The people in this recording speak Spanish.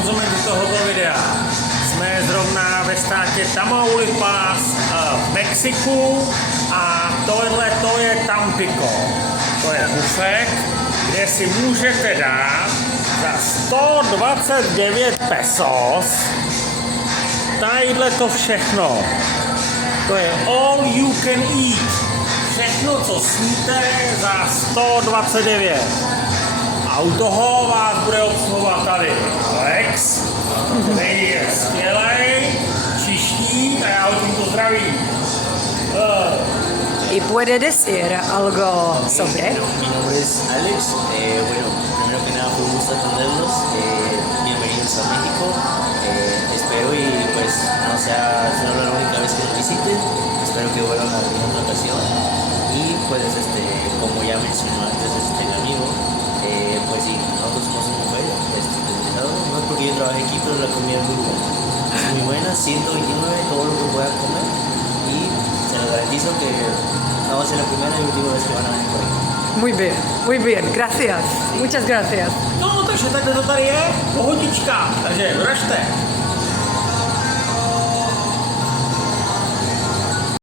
konzumenty tohoto videa. Jsme zrovna ve státě Tamaulipas v Mexiku a tohle to je Tampico. To je bufet, kde si můžete dát za 129 pesos tadyhle to všechno. To je all you can eat. Všechno, co sníte, za 129. A u toho vás bude obsluhovat tady Alex, který je skvělej, čiští a já ho tímto zdravím. ¿Y puede decir algo sobre? Mi nombre es Alex. Bueno, primero que nada fue un gusto atenderlos. Bienvenidos a México. Espero y pues no sea solo la única vez que nos visiten. Espero que vuelvan a alguna otra ocasión. Y pues como ya mencionó antes mi amigo, pues sí, nosotros somos un buffet especializado. No es porque yo trabajé aquí, pero la comida es muy buena. Es muy buena, 129 todo lo que puedan comer. Y se los garantizo que no va a ser la primera y última vez que van a venir por aquí. Muy bien, gracias. Muchas gracias. No, takže takhle to tady je, pohodička, takže vražte.